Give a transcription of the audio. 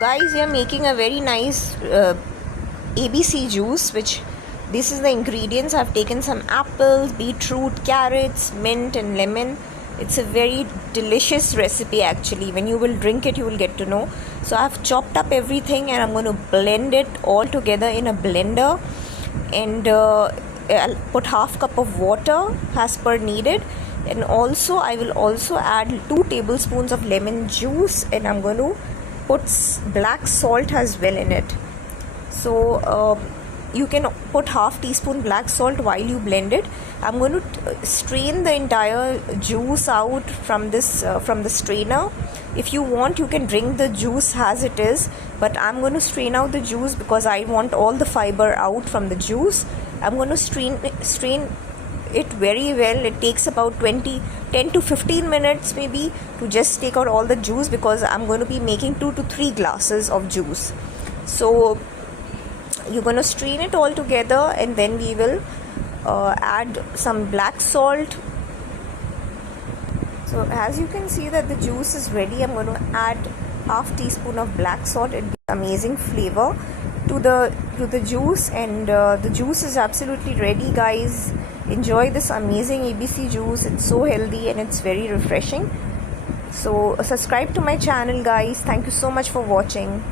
Guys, we are making a very nice ABC juice, which this is the ingredients. I've taken some apples, beetroot, carrots, mint and lemon. It's a very delicious recipe actually. When you will drink it, you will get to know. So I've chopped up everything and I'm going to blend it all together in a blender, and I'll put half cup of water as per needed, and also I will also add 2 tablespoons of lemon juice, and I'm going to put black salt as well in it. So you can put half teaspoon black salt while you blend it. I'm going to strain the entire juice out from this from the strainer. If you want, you can drink the juice as it is, but I'm going to strain out the juice because I want all the fiber out from the juice. I'm going to strain it very well. It takes about 10 to 15 minutes maybe to just take out all the juice, because I'm going to be making 2 to 3 glasses of juice. So you're going to strain it all together, and then we will add some black salt. So as you can see that the juice is ready, I'm going to add half teaspoon of black salt. It gives amazing flavor to the juice, and the juice is absolutely ready, guys. Enjoy this amazing ABC juice. It's so healthy and it's very refreshing. So subscribe to my channel, guys. Thank you so much for watching.